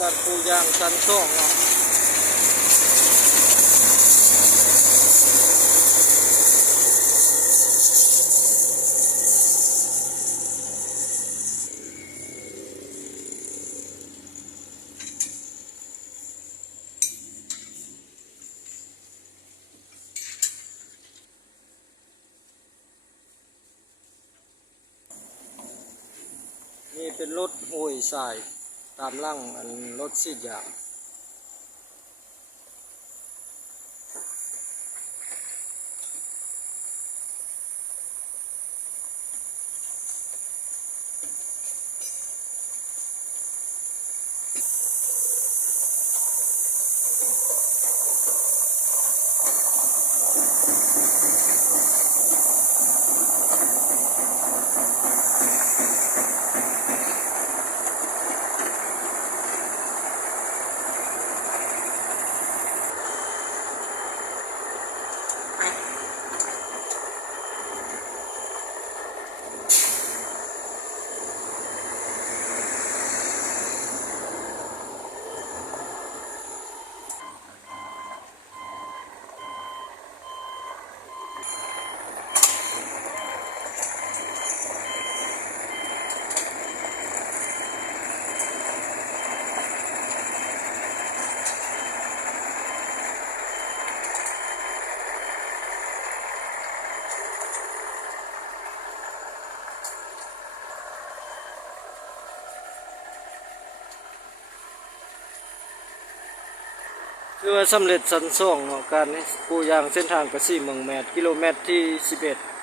ร้านปูย่างชั้นสองเนาะนี่เป็นรถห้วยทรายตามร่างอันรถสียางคือว่าสำเร็จสันส่องเนาะการปูยางเส้นทางกระ4 เมืองแมตรกิโลเมตรที่11